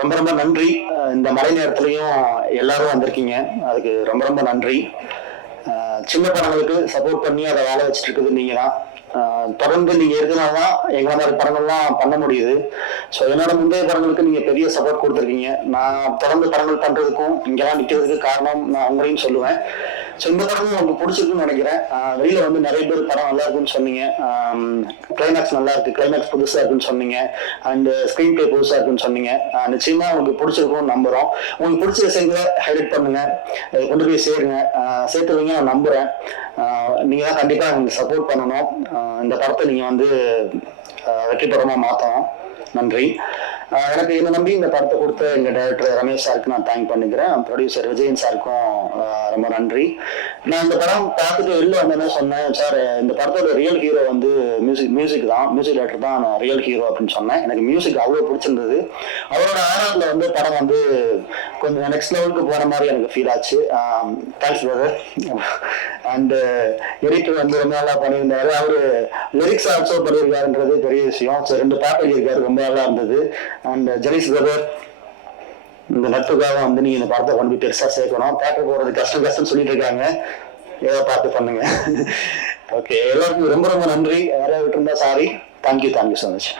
ரொம்ப ரொம்ப நன்றி. இந்த மழை நேரத்துலையும் எல்லாரும் வந்திருக்கீங்க, அதுக்கு ரொம்ப ரொம்ப நன்றி. சின்ன படங்களுக்கு சப்போர்ட் பண்ணி அதை வேலை வச்சுட்டு இருக்குது நீங்க தான். தொடர்ந்து நீங்க இருக்கிறனால தான் எங்களை மாதிரி படங்கள்லாம் பண்ண முடியுது. ஸோ என்னோட முந்தைய படங்களுக்கு நீங்க பெரிய சப்போர்ட் கொடுத்துருக்கீங்க. நான் தொடர்ந்து படங்கள் பண்றதுக்கும் இங்கெல்லாம் நிற்கிறதுக்கு காரணம் நான் உங்களையும் சொல்லுவேன். ஸோ இந்த படமும் உங்களுக்கு பிடிச்சிருக்குன்னு நினைக்கிறேன். வெளியில வந்து நிறைய பேர் படம் நல்லா இருக்குன்னு சொன்னீங்க. கிளைமேக்ஸ் நல்லா இருக்கு, கிளைமேக்ஸ் புதுசா இருக்குன்னு சொன்னீங்க, அண்ட் ஸ்கிரீன் பிளே புதுசா இருக்குன்னு சொன்னீங்க. நிச்சயமா உங்களுக்கு பிடிச்சிருக்கும்னு நம்புறோம். உங்களுக்கு பிடிச்ச விஷயங்களை ஹைலைட் பண்ணுங்க, கொண்டு போய் சேருங்க, சேர்த்துருவீங்க நான் நம்புறேன். நீங்க தான் கண்டிப்பா எனக்கு சப்போர்ட் பண்ணணும். இந்த படத்தை நீங்க வந்து வெற்றி படமா மாற்றணும். நன்றி. எனக்கு என்ன நம்பி இந்த படத்தை கொடுத்த எங்க டைரக்டர் ரமேஷ் சாருக்கு நான் தேங்க் பண்ணிக்கிறேன். ப்ரொடியூசர் விஜயன் சாருக்கும் ரொம்ப நன்றி. நான் இந்த படம் பார்த்துட்டு வெளில வந்தேன்னு சொன்னேன், சார் இந்த படத்தோட ரியல் ஹீரோ வந்து மியூசிக் தான், மியூசிக் டைரக்டர் தான் ரியல் ஹீரோ அப்படின்னு சொன்னேன். எனக்கு மியூசிக் அவ்வளோ பிடிச்சிருந்தது. அவரோட ஆறாவில் வந்து படம் வந்து கொஞ்சம் நெக்ஸ்ட் லெவலுக்கு போன மாதிரி எனக்கு ஃபீல் ஆச்சு. Thanks brother. அண்ட் எடிட்டர் வந்து ரொம்ப நல்லா பண்ணியிருந்தாரு. அவரு லிரிக்ஸ் ஆல்சோ பண்ணியிருக்காருன்றது பெரிய விஷயம். ஸோ 2 பாட்டு எழுதியிருக்காரு, ரொம்ப நல்லா இருந்தது. அண்ட் ஜெனிஸ் பிரதர், இந்த நட்புக்காக வந்து நீங்க இந்த படத்தை கொண்டு போய் பெருசா சேர்க்கணும். தேட்டர் போறது கஷ்டம் சொல்லிட்டு இருக்காங்க, ஏதோ பார்த்து பண்ணுங்க. ஓகே, எல்லாருக்கும் ரொம்ப ரொம்ப நன்றி. யாராவது விட்டு இருந்தா சாரி. Thank you so much.